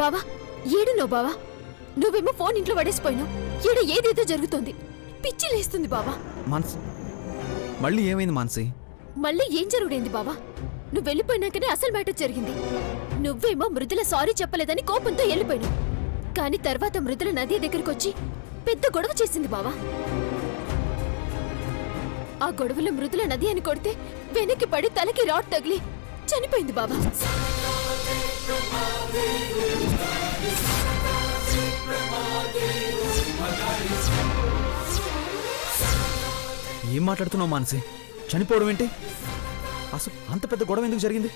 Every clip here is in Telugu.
బావా ఏడున్నావు బావా? నువ్వేమో ఫోన్ ఇంట్లో పడేసిపోయినావు. ఈడ ఏదేదో జరుగుతోంది, పిచ్చి లేస్తుంది బావా. మళ్ళీ ఏమైంది మాన్సి? మళ్ళీ ఏం జరుగుడైంది బావా? నువ్వు వెళ్ళిపోయినాకనే అసలు మ్యాటర్ జరిగింది. నువ్వేమో మృదుల సారీ చెప్పలేదని కోపంతో వెళ్ళిపోయినావు. కానీ తర్వాత మృదుల నది దగ్గరికి వచ్చి పెద్ద గొడవ చేసింది బావా. ఆ గొడవలో మృదుల నది అని కొడితే వెనక్కి పడి తలకి రాడ్ తగిలి చనిపోయింది బావా. ఏం మాట్లాడుతున్నావు మాన్సి? చనిపోవడం ఏంటి? అసలు అంత పెద్ద గొడవ ఎందుకు జరిగింది?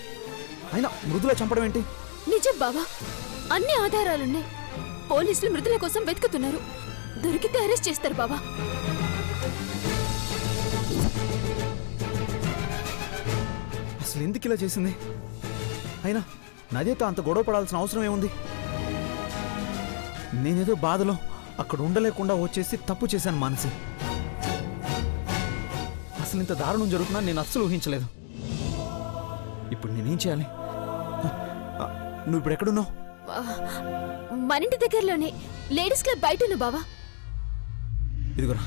అయినా మృదుల చంపడం ఏంటి? నిజం బావా, అన్ని ఆధారాలున్నాయి. పోలీసులు మృదుల కోసం వెతుకుతున్నారు. దొరికితే అరెస్ట్ చేస్తారు బావా. అసలు ఎందుకు ఇలా చేసింది? అయినా నదితో అంత గొడవ పడాల్సిన అవసరం ఏముంది? నేనేదో బాధలో అక్కడ ఉండలేకుండా వచ్చేసి తప్పు చేశాను మానసి. అసలు ఇంత దారుణం జరుగుతున్నా నేను అస్సలు ఊహించలేదు. ఇప్పుడు నేనేం చేయాలి? నువ్వు ఇప్పుడు ఎక్కడున్నావు? మనింటి దగ్గరలోనే లేడీస్ క్లబ్ బయట ఉన్నా బావా. ఇదిగోరా.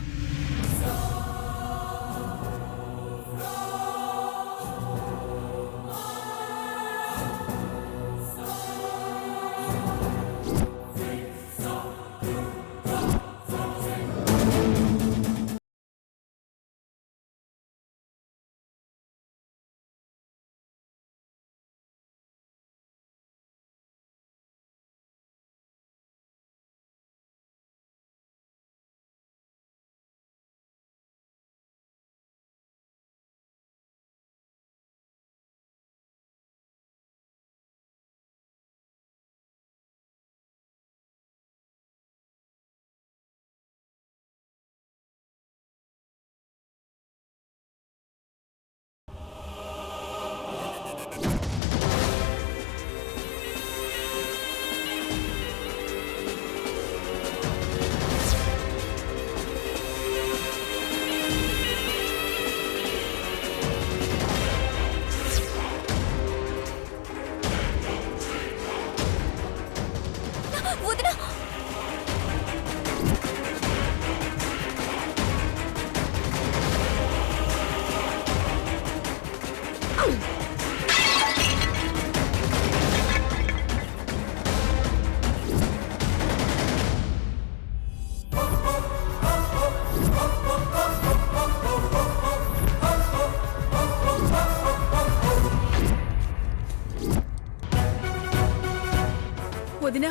వదినా,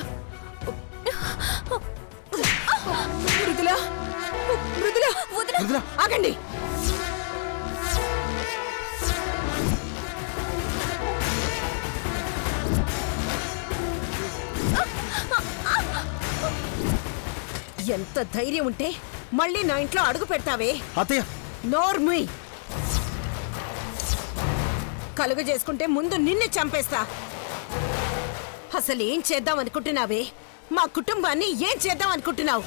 మృదుల, మృదుల, వదినా, ఆగండి. ఎంత ధైర్యం ఉంటే మళ్ళీ నా ఇంట్లో అడుగు పెడతావే? అత్తయ్య, నోర్ముయ్. కలుగు చేసుకుంటే ముందు నిన్ను చంపేస్తా. అసలు ఏం చేద్దాం అనుకుంటున్నావే? మా కుటుంబాన్ని ఏం చేద్దాం అనుకుంటున్నావు?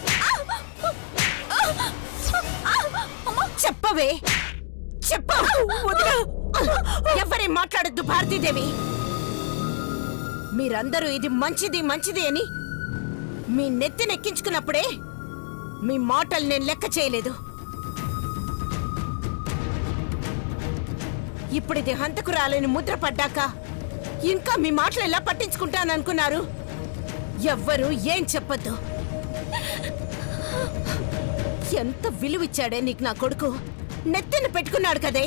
చెప్పవే, చెప్పు. ఎవరేం మాట్లాడద్దు భారతీదేవి. మీరందరూ ఇది మంచిది మంచిది అని మీ నెత్తినెక్కించుకున్నప్పుడే మీ మాటలు నేను లెక్క చేయలేదు. ఇప్పుడు ఇది హంతకురాలని ముద్ర పడ్డాక ఇంకా మీ మాటలు ఎలా పట్టించుకుంటాననుకున్నారు? ఎవ్వరూ ఏం చెప్పొద్దు. ఎంత విలువిచ్చాడే నీకు నా కొడుకు. నెత్తిన పెట్టుకున్నాడు కదే.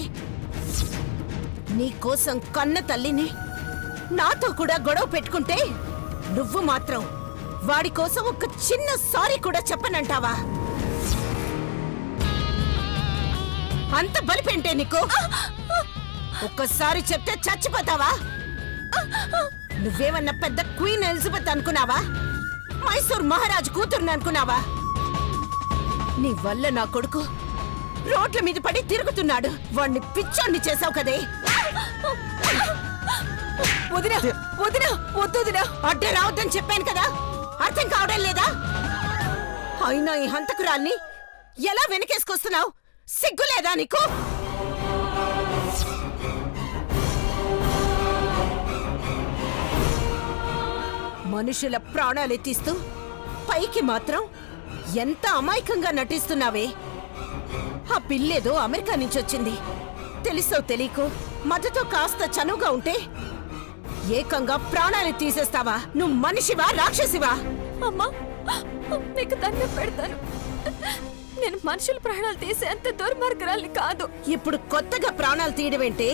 నీకోసం కన్న తల్లిని నాతో కూడా గొడవ పెట్టుకుంటే నువ్వు మాత్రం వాడి కోసం ఒక చిన్న సారీ కూడా చెప్పనంటావా? అంత బలిపేంటే నీకు? ఒక్కసారి చెప్తే చచ్చిపోతావా? నువ్వేమన్నా పెద్ద క్వీన్ ఎలిజబెత్ అనుకున్నావా? మైసూర్ మహారాజు కూతుర్ని అనుకున్నావా? నీ వల్ల నా కొడుకు రోడ్ల మీద పడి తిరుగుతున్నాడు. వాణ్ణి పిచ్చోన్ని చేసావు కదే. వదినా, వదినా, వద్దుదినా. అడ్డే రావద్దని చెప్పాను కదా, అర్థం కావడం లేదా? అయినా ఈ హంతకురాల్ని ఎలా వెనకేసుకొస్తున్నావు? సిగ్గులేదా నీకు? మనుషుల ప్రాణాలెత్తిస్తూ పైకి మాత్రం ఎంత అమాయకంగా నటిస్తున్నావే. ఆ పిల్లేదో అమెరికా నుంచి వచ్చింది. తెలుసో తెలియకో మతతో కాస్త చనువుగా ఉంటే ఏకంగా ప్రాణాలు తీసేస్తావా? నువ్వు మనిషివా రాక్షసివా? అమ్మా, నీకు దండం పెడతాను. నేను మనుషుల ప్రాణాలు తీసే అంత దుర్మార్గురాల్ని కాదు. ఇప్పుడు కొత్తగా ప్రాణాలు తీయడమేంటి?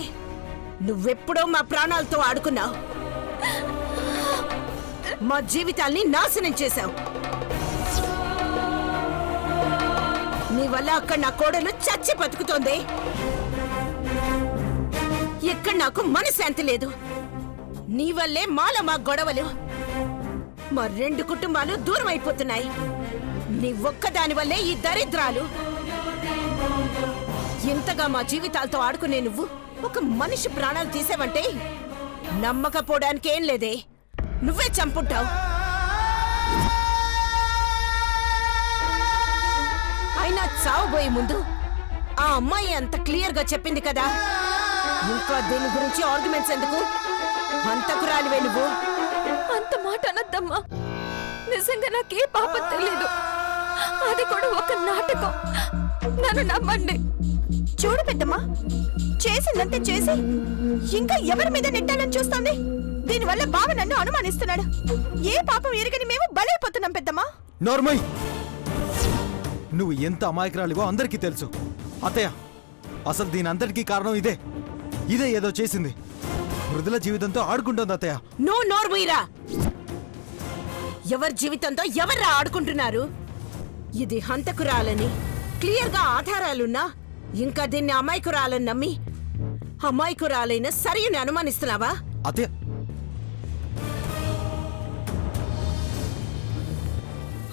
నువ్వెప్పుడో మా ప్రాణాలతో ఆడుకున్నావు. మా జీవితాల్ని నాశనం చేశావు. నీ వల్ల అక్కడ నా కోడలు చచ్చి బతుకుతోంది. ఇక్కడ నాకు మనశ్శాంతి లేదు. నీ వల్లే మా గొడవలు. మా 2 కుటుంబాలు దూరం అయిపోతున్నాయి. నీ ఒక్కదాని వల్లే ఈ దరిద్రాలు. ఇంతగా మా జీవితాలతో ఆడుకునే నువ్వు ఒక మనిషి ప్రాణాలు తీసేవంటే నమ్మకపోవడానికి ఏం లేదే. నువ్వే చంపుంటావు. అయినా చావబోయే ముందు ఆ అమ్మాయి అంత క్లియర్ గా చెప్పింది కదా. ఇంకా దీని గురించి ఆర్గ్యుమెంట్స్ ఎందుకు? అంతకురాలివే నువ్వు. అంత మాట అనద్దమ్మా. నిజంగా నాకే పాపం తెలీదు. అది కూడా ఒక నాటకం. నన్ను నమ్మండి. చూడు పెద్దమ్మా, చేసిందంతే చేసి ఇంకా ఎవరి మీద నెట్టాలని చూస్తోంది. దీనివల్ల బావ నన్ను అనుమానిస్తున్నాడు. ఏ పాపం ఎరగని మేము బలైపోతున్నాం పెద్దమ్మా. నోర్మయ్, నువ్వు ఎంత అమాయకురాలివో అందరికీ తెలుసు. అత్తయ్య, అసలు దీని అందరికీ కారణం ఇదే ఏదో చేసింది. మృదుల జీవితంతో ఆడుకుంటోంది అత్తయ్య. నువ్వు నోర్మీరా. ఎవరి జీవితంతో ఎవర్రా ఆడుకుంటున్నారు? ఇది హంతకురాలని క్లియర్ గా ఆధారాలున్నా ఇంకా దీన్ని అమాయకురాలని నమ్మి అమాయకురాలైన సరియుని అనుమానిస్తున్నావా? అత్తయ్య,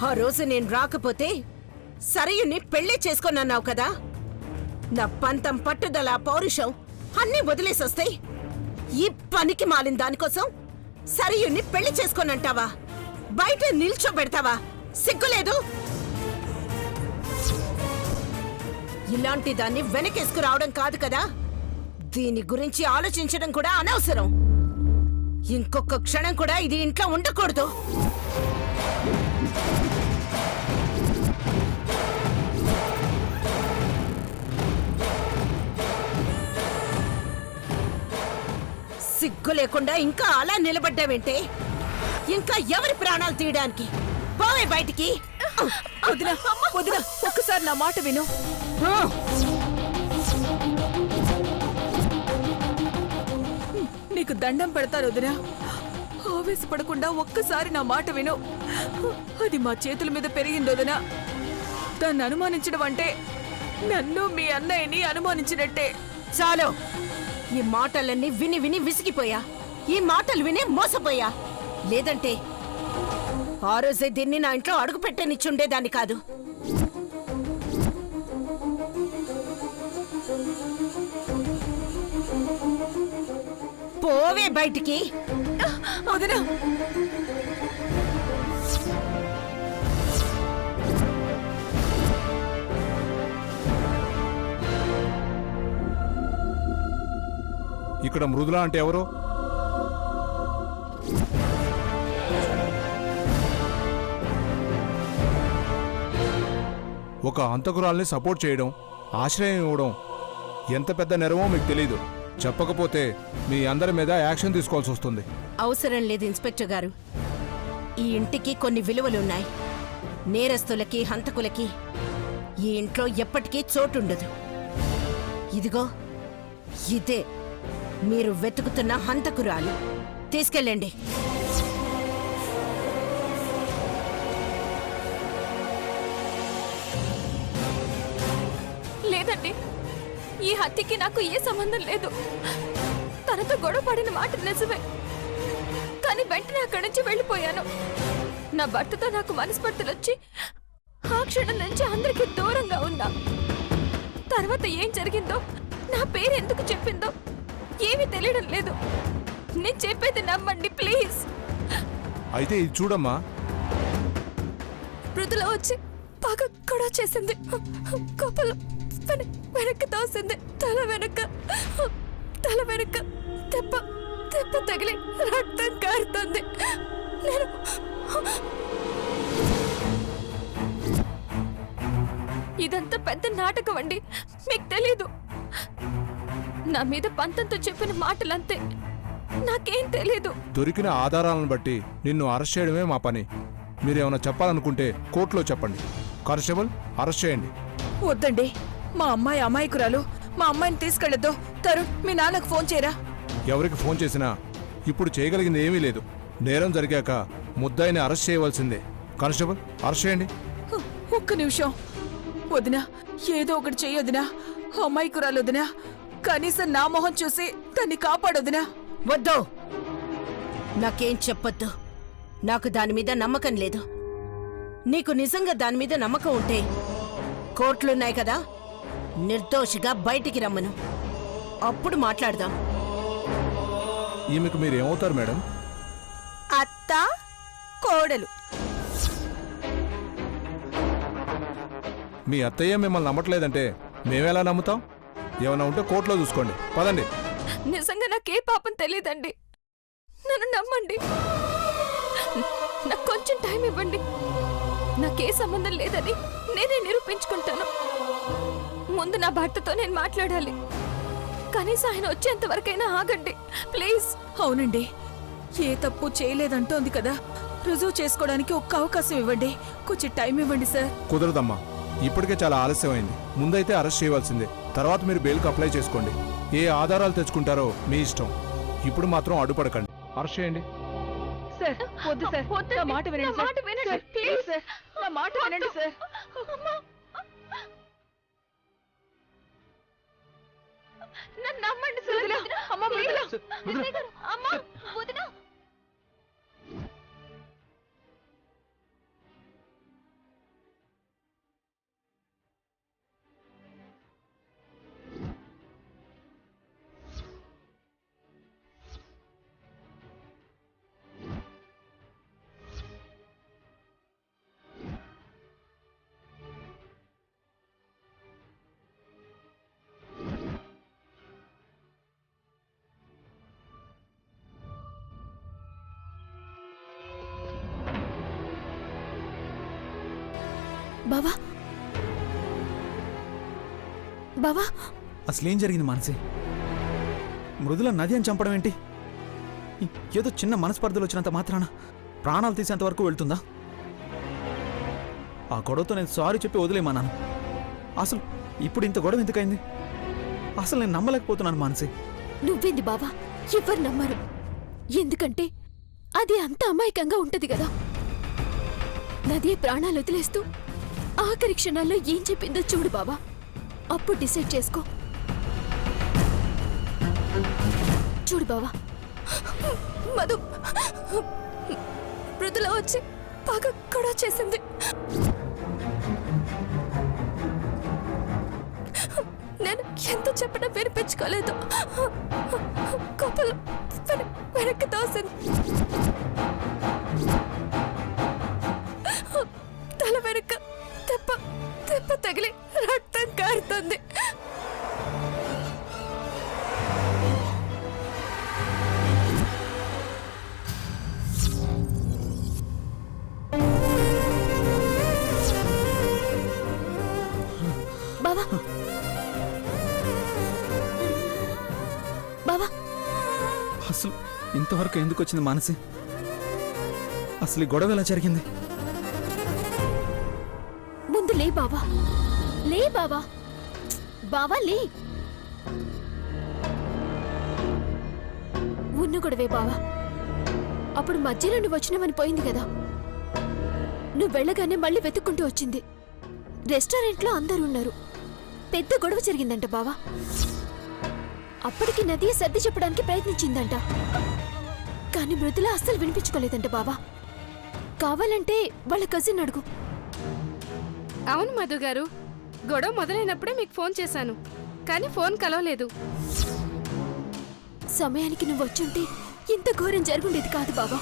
ఆ రోజు నేను రాకపోతే సరయుని పెళ్లి చేసుకోనన్నావు కదా. నా పంతం, పట్టుదల, పౌరుషం అన్నీ వదిలేసొస్తాయి. ఈ పనికి మాలిన దానికోసం సరయుని పెళ్లి చేసుకోనంటావా? బయట నిల్చోబెడతావా? సిగ్గులేదు? ఇలాంటి దాన్ని వెనకేసుకు రావడం కాదు కదా. దీని గురించి ఆలోచించడం కూడా అనవసరం. ఇంకొక క్షణం కూడా ఇది ఇంట్లో ఉండకూడదు. సిగ్గు లేకుండా ఇంకా అలా నిలబడ్డావేంటే? ఇంకా ఎవరి ప్రాణాలు తీయడానికి? పోవే బయటికి. వదినా, వదినా, ఒక్కసారి నా మాట విను. నీకు దండం పెడతారు వదినా. ఆవేశపడకుండా ఒక్కసారి నా మాట విను. అది మా చేతుల మీద పెరిగింది వదినా. దాన్ని అనుమానించడం అంటే నన్ను మీ అన్నయ్యని అనుమానించినట్టే. చాలు. ఈ మాటలన్నీ విని విని విసిగిపోయా. ఈ మాటలు వినే మోసపోయా. లేదంటే ఆ రోజే దీన్ని నా ఇంట్లో అడుగు పెట్టనిచ్చుండేదాన్ని కాదు. పోవే బయటికి. వదినా, ఇక్కడ మృదుల అంటే ఎవరు? ఒక హంతకురాల్ని సపోర్ట్ చేయడం, ఆశ్రయం ఇవ్వడం ఎంత పెద్ద నెరవో మీకు తెలీదు. చెప్పకపోతే మీ అందరి మీద యాక్షన్ తీసుకోవాల్సి వస్తుంది. అవసరం లేదు ఇన్స్పెక్టర్ గారు. ఈ ఇంటికి కొన్ని విలువలున్నాయి. నేరస్తులకి, హంతకులకి ఈ ఇంట్లో ఎప్పటికీ చోటుండదు. ఇదిగో ఇదే మీరు వెతుకుతున్న హంతకురాలు. తీసుకెళ్ళండి. లేదండి, ఈ హత్యకి నాకు ఏ సంబంధం లేదు. తనతో గొడవ పడిన మాట నిజమే, కానీ వెంటనే అక్కడి నుంచి వెళ్ళిపోయాను. నా భర్తతో నాకు మనస్పర్ధలు వచ్చి ఆ క్షణం నుంచి అందరికీ దూరంగా ఉన్నా. తర్వాత ఏం జరిగిందో, నా పేరు ఎందుకు చెప్పిందో ఏమీ తెలియడం లేదు. నేను చెప్పేది నమ్మండి ప్లీజ్. అయితే ఇది చూడమ్మా. మృదుల వచ్చి బాగా గొడవ చేసింది. కోపంలో వెనక్కి తోసింది. తల వెనక దెబ్బ తగిలి రక్తం కారుతుంది. నేను ఇదంతా పెద్ద నాటకం అండి, మీకు తెలీదు. నా మీద పంతంతో చెప్పిన మాటలంతే, నాకేం తెలీదు. దొరికిన ఆధారాలను బట్టి నిన్ను అరెస్ట్ చేయడమే మా పని. మీరేమైనా చెప్పాలనుకుంటే కోర్టులో చెప్పండి. కానిస్టేబుల్, అరెస్ట్ చేయండి. వద్దండి, మా అమ్మాయి అమాయకురాలు. మా అమ్మాయిని తీసుకెళ్ళొద్దు. తరుణ్, మీ నాన్నకు ఫోన్ చేయరా. ఎవరికి ఫోన్ చేసినా ఇప్పుడు చేయగలిగింది ఏమీ లేదు. నేరం జరిగాక ముద్దాయిని అరెస్ట్ చేయవలసిందే. కానిస్టేబుల్, అరెస్ట్ చేయండి. ఒక్క నిమిషం వదినా, ఏదో ఒకటి చెయ్యొదినా. అమ్మాయికురాలు వదినా, కనీసం నా మొహం చూసి దాన్ని కాపాడొదినా. వద్దు, నాకేం చెప్పొద్దు. నాకు దాని మీద నమ్మకం లేదు. నీకు నిజంగా దాని మీద నమ్మకం ఉంటే కోర్టులున్నాయి కదా, నిర్దోషిగా బయటికి రమ్మను, అప్పుడు మాట్లాడదాం. ఈమెకు మీరు ఏమవుతారు మేడం? అత్త, కోడలు. మీ అత్తయ్య మిమ్మల్ని నమ్మట్లేదంటే మేమెలా నమ్ముతాం? ఏమైనా ఉంటే కోర్టులో చూసుకోండి. పదండి. నిజంగా నాకే పాపం తెలియదండి, నన్ను నమ్మండి. నాకు కొంచెం టైం ఇవ్వండి. నాకే సంబంధం లేదని నేనే నిరూపించుకుంటాను. ముందు నా భర్తతో నేను మాట్లాడాలి. కనీసం ఆయన వచ్చేంత వరకైనా ఆగండి ప్లీజ్. అవునండి, ఏ తప్పు చేయలేదంటోంది కదా, రుజువు చేసుకోవడానికి ఒక్క అవకాశం ఇవ్వండి. కొంచెం టైం ఇవ్వండి సార్. కుదరదమ్మా, ఇప్పటికే చాలా ఆలస్యమైంది. ముందైతే అరెస్ట్ చేయవలసిందే. తర్వాత మీరు బెయిల్కి అప్లై చేసుకోండి. ఏ ఆధారాలు తెచ్చుకుంటారో మీ ఇష్టం. ఇప్పుడు మాత్రం అడ్డుపడకండి. అరెస్ట్ చేయండి. సార్ వద్దు సార్, నా మాట వినండి సార్. సార్, ప్లీజ్ సార్, నా మాట వినండి సార్. నన్ను నమ్మండి సార్. వదినా, అమ్మ వదినా. అమ్మ వదినా. బావా, బావా, అసలేం జరిగింది మానసి? మృదుల నది అని చంపడం ఏంటి? ఏదో చిన్న మనస్పర్ధలు వచ్చినంత మాత్రాన ప్రాణాలు తీసేంత వరకు వెళ్తుందా? ఆ గొడవతో నేను సారీ చెప్పి వదిలేమన్నాను. అసలు ఇప్పుడు ఇంత గొడవ ఎందుకైంది? అసలు నేను నమ్మలేకపోతున్నాను మానసి. నువ్వేంది బావా, ఎవరు నమ్మరు. ఎందుకంటే అది అంత అమాయకంగా ఉంటది కదా. నదే ప్రాణాలు వదిలేస్తూ ఆఖరి క్షణాల్లో ఏం చెప్పిందో చూడు బావా, అప్పుడు డిసైడ్ చేసుకో. చూడు బావా, మధు మృదుల వచ్చి బాగా గొడవ చేసింది. నేను ఎంత చెప్పినా వినిపించుకోలేదు. కోపలు వెనక్కి తోసింది. తల వెనక దెబ్బ తగిలి రక్తం కారుతుంది. బావా, బావా, అసలు ఇంతవరకు ఎందుకు వచ్చింది మానసి? అసలు ఈ గొడవ ఎలా జరిగింది? ముందు లే బావా, లే బావా, బావా లే. ఉన్న గొడవే బావా. అప్పుడు మధ్యలో నువ్వు వచ్చినవని పోయింది కదా, నువ్వు వెళ్ళగానే మళ్ళీ వెతుక్కుంటూ వచ్చింది. రెస్టారెంట్లో అందరూ ఉన్నారు. పెద్ద గొడవ జరిగిందంట బావా. అప్పటికి నది సర్ది చెప్పడానికి ప్రయత్నించిందంట, కానీ మృదుల అస్సలు వినిపించుకోలేదంట బావా. కావాలంటే వాళ్ళ కజిన్ అడుగు. అవును మధు గారు, గొడవ మొదలైనప్పుడే మీకు ఫోన్ చేశాను, కానీ ఫోన్ కలవలేదు. సమయానికి నువ్వు వచ్చుంటే ఇంత ఘోరం జరుగుండేది కాదు బావా.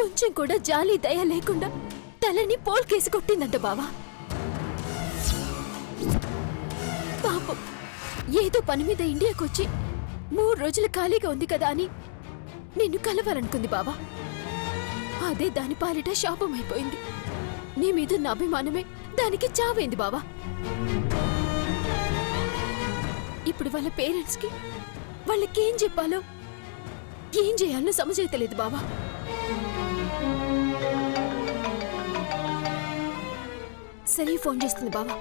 కొంచెం కూడా జాలి దయ లేకుండా తలని పోల్కేసి కొట్టిందంట బావా. పాపం ఏదో పని మీద ఇండియాకొచ్చి 3 రోజులు ఖాళీగా ఉంది కదా అని నిన్ను కలవాలనుకుంది బావా. అదే దాని పాలిట శాపమైపోయింది. నీ మీదున్న అభిమానమే దానికి చావైంది బావా. ఇప్పుడు వాళ్ళ పేరెంట్స్కి వాళ్ళకేం చెప్పాలో ఏం చేయాలో సమజైతలేదు బావా. సరే ఫోన్ చేస్తుంది బావా.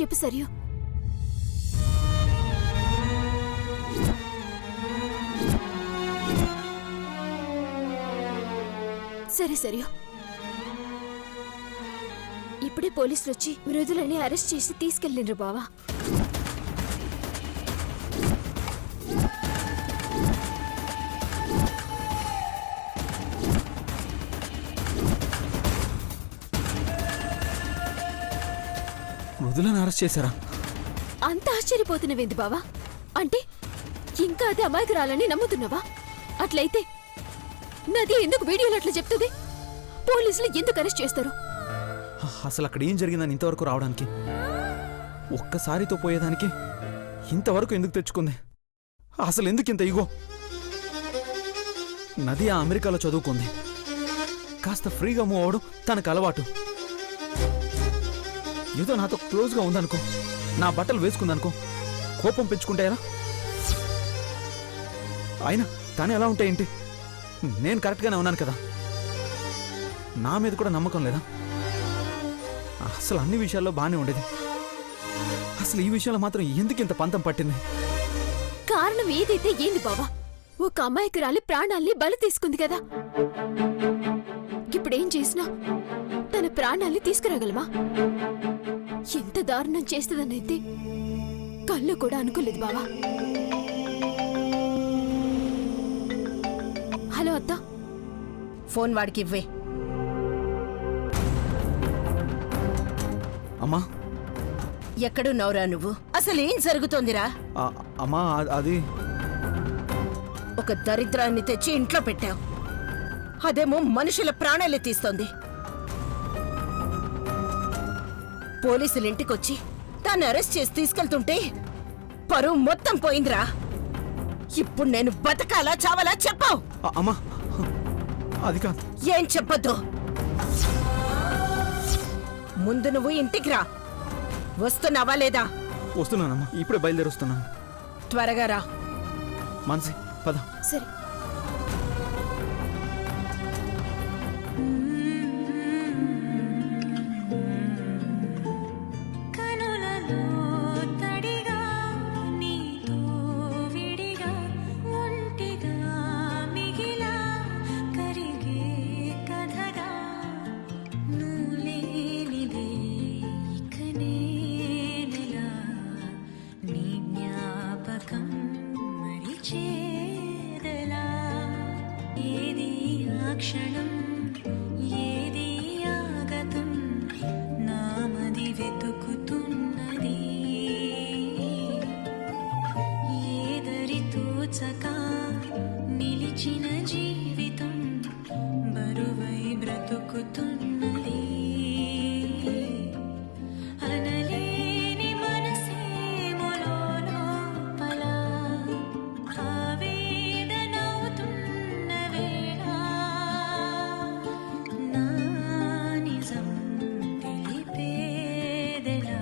చెప్పు సరియు. సరే సరియు. ఇప్పుడే పోలీసులు వచ్చి మృదులని అరెస్ట్ చేసి తీసుకెళ్ళిండ్రు బావా. మృదులను అరెస్ట్ చేశారా? అంత ఆశ్చర్యపోతున్నవేంది బావా? అంటే ఇంకా అది అమాయకురాలని నమ్ముతున్నావా? అట్లయితే నది ఎందుకు వీడియోలో అట్లా చెప్తుంది? పోలీసులు ఎందుకు అరెస్ట్ చేస్తారు? అసలు అక్కడ ఏం జరిగిందని ఇంతవరకు రావడానికి, ఒక్కసారితో పోయేదానికి ఇంతవరకు ఎందుకు తెచ్చుకుంది? అసలు ఎందుకు ఇంత ఇగో? నది ఆ అమెరికాలో చదువుకుంది. కాస్త ఫ్రీగా మూవ్ అవడం తనకు అలవాటు. ఏదో నాతో క్లోజ్గా ఉందనుకో, నా బట్టలు వేసుకుందనుకో, కోపం పెంచుకుంటే ఎలా? అయినా తను ఎలా ఉంటే ఏంటి? నేను కరెక్ట్గానే ఉన్నాను కదా. నా మీద కూడా నమ్మకం లేదా? అసలు అన్ని విషయాల్లో బాగానే ఉండేది. అసలు ఈ విషయంలో మాత్రం ఎందుకు ఇంత పంతం పట్టింది? కారణం ఏదైతే ఏంది బావా? ఒక అమాయకురాలి ప్రాణాల్ని బలి తీసుకుంది కదా. ఇప్పుడేం చేసినా తన ప్రాణాల్ని తీసుకురాగలమా? ఎంత దారుణం చేస్తుందనైతే కళ్ళు కూడా అనుకోలేదు బావా. హలో అత్త. ఫోన్ వాడికి ఇవ్వే. అమ్మా. ఎక్కడున్నావురా నువ్వు? అసలు ఏం జరుగుతోందిరా? అమ్మా అది ఒక దరిద్రాన్ని తెచ్చి ఇంట్లో పెట్టావు. అదేమో మనుషుల ప్రాణాలే తీస్తోంది. పోలీసులు ఇంటికొచ్చి దాన్ని అరెస్ట్ చేసి తీసుకెళ్తుంటే పరువు మొత్తం పోయిందిరా. ఇప్పుడు నేను బతకాలా చావాలా చెప్పావు? అమ్మా అది కాదు. ఏం చెప్పొద్దు. ముందు నువ్వు ఇంటికి రా. వస్తున్నావా లేదా? వస్తున్నానమ్మా, ఇప్పుడే బయలుదేరి వస్తున్నాను. త్వరగా రా. మానసి పద. సరే. నిలిచిన జీవితం బరువై బ్రతుకుతున్నది. అనలేని మనసేమో లోపల ఆవేదనవుతున్న వేళ నా నిజం తెలిపేదెలా?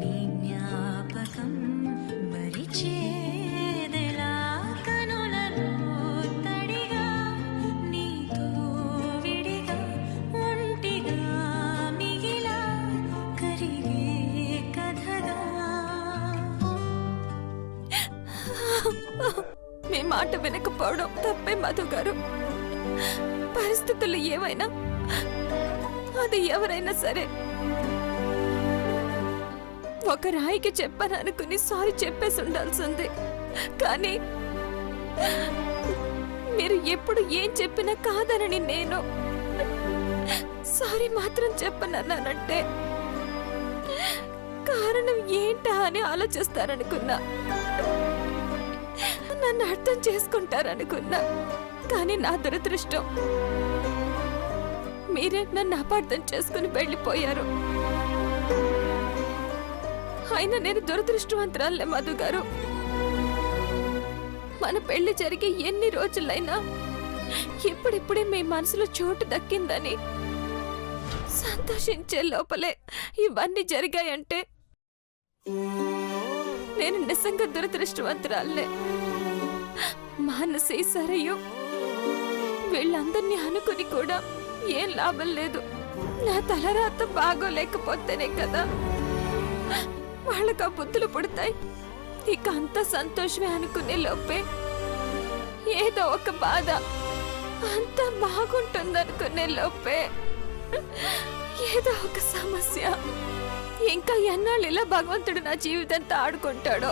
నీ జ్ఞాపకం మరిచేదెలా? కనులలో తడిగా నీతో విడిగా ఒంటిగా మిగిలా కరిగే కథగా. మీ మాట వినకపోవడం తప్పే మధు గారు. పరిస్థితులు ఏమైనా అది ఎవరైనా సరే ఒక రాయికి చెప్పననుకుని సారీ చెప్పేసి ఉండాల్సింది. కానీ మీరు ఎప్పుడు ఏం చెప్పినా కాదనని నేను సారీ మాత్రం చెప్పనన్నానంటే కారణం ఏంటా అని ఆలోచిస్తారనుకున్నా. నన్ను అర్థం చేసుకుంటారనుకున్నా. కానీ నా దురదృష్టం మీరే నన్ను అపార్థం చేసుకుని వెళ్ళిపోయారు. అయినా నేను దురదృష్టవంతురాలే మధు గారు. మన పెళ్లి జరిగి ఎన్ని రోజులైనా ఇప్పుడిప్పుడే మీ మనసులో చోటు దక్కిందని సంతోషించే లోపలే ఇవన్నీ జరిగాయంటే నేను నిజంగా దురదృష్టవంతురాలే. మానసి సరయు వీళ్ళందరినీ అనుకుని కూడా ఏం లాభం లేదు. నా తలరాత బాగోలేకపోతేనే కదా వాళ్ళకు ఆ బుద్ధులు పుడతాయి. ఇక అంత సంతోషమే అనుకునే లోపే ఏదో ఒక బాధ, అంత బాగుంటుందనుకునే లోపే ఏదో ఒక సమస్య. ఇంకా ఎన్నాళ్ళు ఇలా భగవంతుడు నా జీవితంతో ఆడుకుంటాడో.